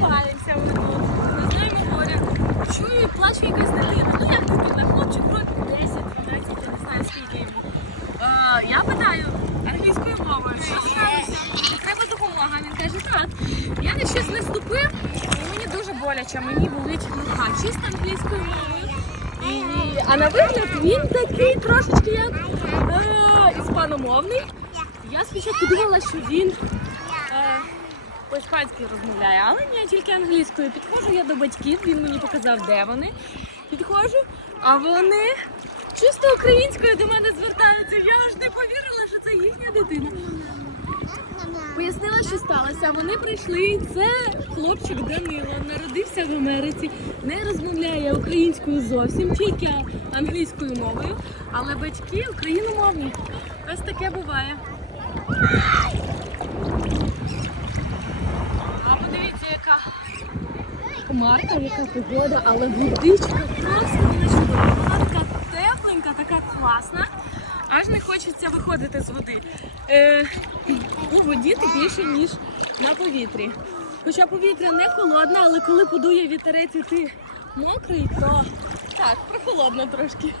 купаємося ми на знаємо моря. Чую, плаче якась дитина. Ну як не дитина, хлопчик, років 10, 12, я не знаю скільки йому. Е, я питаю англійською мовою, що сталося? Треба допомога. Він каже, так, я на щось неступив, і мені дуже боляче, мені болить рука. Чисто англійською мовою. А на вигляд він такий трошечки як е, іспаномовний. Я спочатку думала, що він. Е, по-іспанськи розмовляє, але ні, тільки англійською. Підходжу я до батьків, він мені показав, де вони. Підходжу, а вони чисто українською до мене звертаються. Я аж не повірила, що це їхня дитина. Пояснила, що сталося. Вони прийшли. Це хлопчик Данило, народився в Америці, не розмовляє українською зовсім, тільки англійською мовою, але батьки україномовні. Ось таке буває. А подивіться, яка хмарка, яка погода, але водичка просто вона. Вона така тепленька, така класна. Аж не хочеться виходити з води. Е, у воді тепліше, ніж на повітрі. Хоча повітря не холодне, але коли подує вітерець і ти мокрий, то так, прохолодно трошки.